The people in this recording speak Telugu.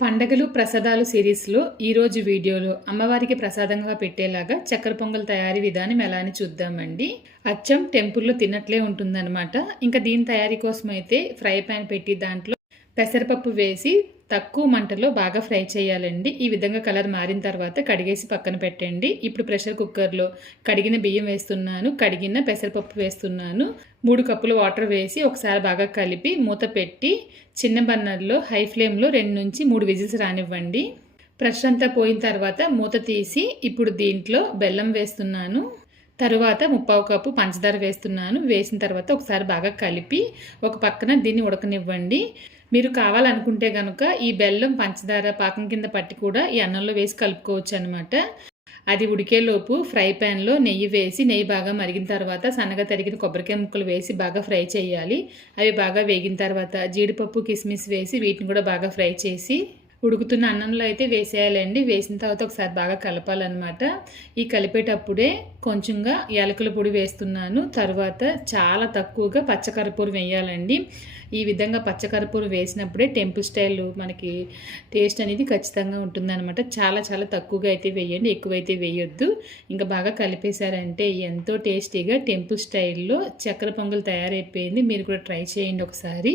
పండగలు ప్రసాదాలు సిరీస్లో ఈరోజు వీడియోలో అమ్మవారికి ప్రసాదంగా పెట్టేలాగా చక్కెర పొంగల్ తయారీ విధానం ఎలా అని చూద్దామండి. అచ్చం టెంపుల్లో తిన్నట్లే ఉంటుందన్నమాట. ఇంకా దీని తయారీ కోసం అయితే ఫ్రై ప్యాన్ పెట్టి దాంట్లో పెసరపప్పు వేసి తక్కువ మంటలో బాగా ఫ్రై చేయాలండి. ఈ విధంగా కలర్ మారిన తర్వాత కడిగేసి పక్కన పెట్టండి. ఇప్పుడు ప్రెషర్ కుక్కర్లో కడిగిన బియ్యం వేస్తున్నాను, కడిగిన పెసరపప్పు వేస్తున్నాను. 3 కప్పులు వాటర్ వేసి ఒకసారి బాగా కలిపి మూత పెట్టి చిన్న బర్నర్లో హై ఫ్లేమ్లో 2 నుంచి 3 విజిల్స్ రానివ్వండి. ప్రెషర్ అంతా పోయిన తర్వాత మూత తీసి ఇప్పుడు దీంట్లో బెల్లం వేస్తున్నాను. తరువాత 3/4 కప్పు పంచదార వేస్తున్నాను. వేసిన తర్వాత ఒకసారి బాగా కలిపి ఒక పక్కన దీన్ని ఉడకనివ్వండి. మీరు కావాలనుకుంటే కనుక ఈ బెల్లం పంచదార పాకం కింద పట్టి కూడా ఈ అన్నంలో వేసి కలుపుకోవచ్చు అనమాట. అది ఉడికేలోపు ఫ్రై ప్యాన్లో నెయ్యి వేసి నెయ్యి బాగా మరిగిన తర్వాత సన్నగా తరిగిన కొబ్బరికాయ ముక్కలు వేసి బాగా ఫ్రై చేయాలి. అవి బాగా వేగిన తర్వాత జీడిపప్పు కిస్మిస్ వేసి వీటిని కూడా బాగా ఫ్రై చేసి ఉడుకుతున్న అన్నంలో అయితే వేసేయాలండి. వేసిన తర్వాత ఒకసారి బాగా కలపాలన్నమాట. ఈ కలిపేటప్పుడే కొంచెంగా యాలకుల పొడి వేస్తున్నాను. తర్వాత చాలా తక్కువగా పచ్చకర్పూరం వేయాలండి. ఈ విధంగా పచ్చకర్పూరం వేసినప్పుడే టెంపుల్ స్టైల్ మనకి టేస్ట్ అనేది ఖచ్చితంగా ఉంటుందన్నమాట. చాలా చాలా తక్కువగా అయితే వేయండి, ఎక్కువైతే వేయొద్దు. ఇంకా బాగా కలిపేశారంటే ఎంతో టేస్టీగా టెంపుల్ స్టైల్లో చక్కెర పొంగల్ తయారైపోయింది. మీరు కూడా ట్రై చేయండి ఒకసారి.